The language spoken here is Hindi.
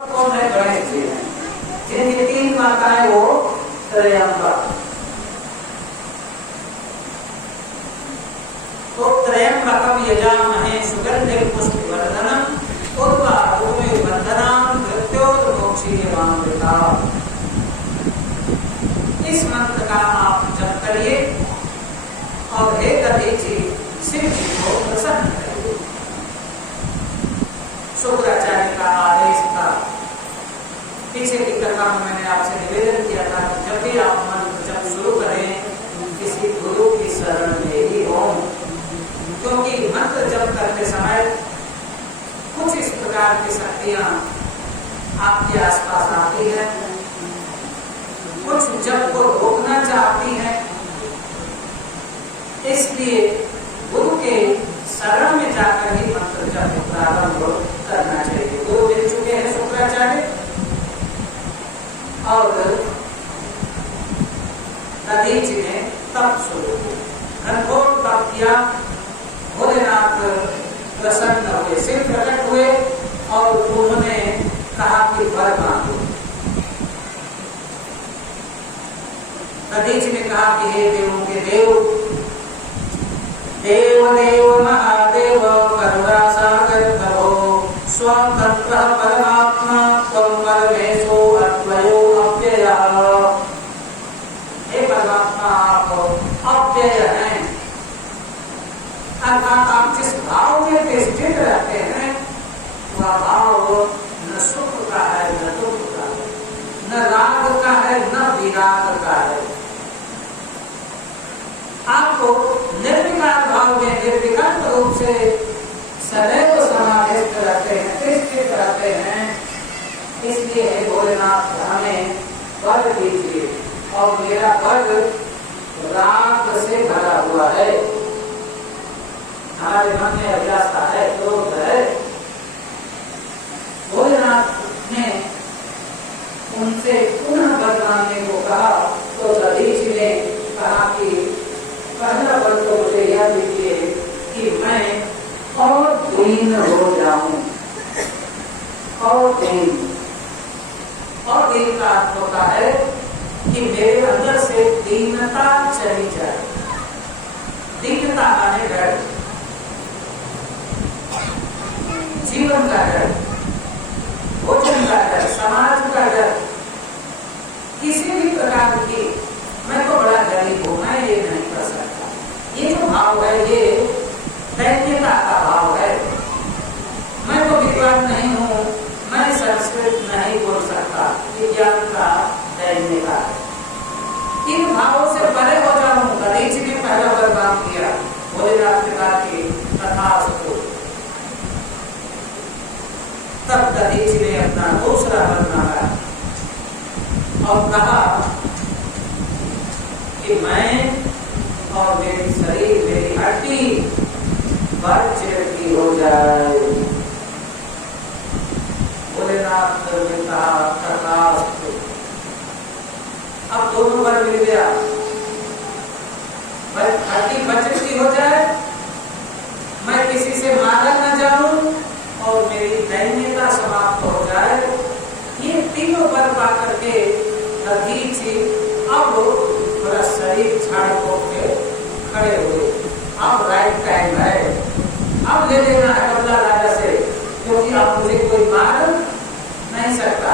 कौन है? गणेश जी हैं, जिनकी 3 माताएं वो त्रयंबक। तो त्रयंबकम यजामहे सुगंधिं पुष्टिवर्धनम् उर्वारुकमिव बन्धनान् मृत्योर्मोक्षीयमामृतात्। इस मंत्र का आप जप करिए और हे दधीचि शिव जी को प्रसन्न करिए। शुक्राचार्य का आदेश था। पीछे की कथा में मैंने आपसे निवेदन किया था कि जब भी आप मंत्र जप शुरू करें किसी गुरु की शरण में ही हो, क्योंकि मंत्र जप करते समय कुछ इस प्रकार की शक्तियां आपके आसपास आती हैं, कुछ जप को रोकना चाहती हैं। इसलिए गुरु के शरण में जाकर ही मंत्र जप प्रारंभ करना चाहिए। गुरु मिल चुके हैं शुक्राचार्य और दधीचि ने तप शुरू किया, घनघोर तप किया। भोलेनाथ प्रसन्न हुए, शिव प्रकट हुए और उन्होंने कहा कि वर मांगो। दधीचि ने कहा कि हे देवों के देव, देव देव महादेव करुणा सागर प्रभो स्वतंत्र परमात्मा त्वं परमेशो अद्वयो अव्ययः। हे परमात्मा आप अव्यय हैं, अर्थात आप जिस भाव में स्थित रहते हैं वह भाव न सुख का है न दुख का है, न राग का है न विराग का है। आपको निर्विकार भाव में निर्विकल्प रूप से सदैव समाधिस्थ रहते हैं, स्थित रहते हैं। इसलिए हे भोलेनाथ हमें वर दीजिए, और मेरा वर राग से भरा हुआ है। हमारे मन में अभिलाषा है, क्रोध है। भोलेनाथ ने उनसे पुनः वर मांगने को कहा तो दधीचि ने कहा कि पहला वर तो मुझे यह दीजिए कि मैं और दीन हो जाऊं। और दीन का अर्थ होता है कि मेरे अंदर से दीनता चली जाए। दीनता आने डर, जीवन का डर, भोजन का डर, समाज का डर, किसी भी प्रकार की मैं तो बड़ा गरीब हूं, मैं ये नहीं कर सकता, ये जो भाव है ये दैन्यता का भाव है। मैं तो विद्वान नहीं हूं, मैं संस्कृत नहीं बोल सकता, विज्ञान का दैन्यता है। इन भावों से परे हो जाऊं। दधीचि ने पहला वर मांग किया, भोलेनाथ ने कहा कि तथास्तु। तब दधीचि ने अपना दूसरा वर मांगा और कहा कि मैं और मेरी शरीर, मेरी हड्डी वज्र की हो जाए। भोलेनाथ ने कहा तथास्तु। अब दोनों वर मिल गया, हड्डी वज्र की हो जाए, मैं किसी से मारा न जाऊं और मेरी दैन्यता समाप्त हो जाए। ये तीनों वर पा करके दधीचि अब पूरा शरीर झाड़ पोंछ के खड़े हुए। अब राइट टाइम है, अब ले लेना है बदला राजा से, क्योंकि अब मुझे कोई मार नहीं सकता।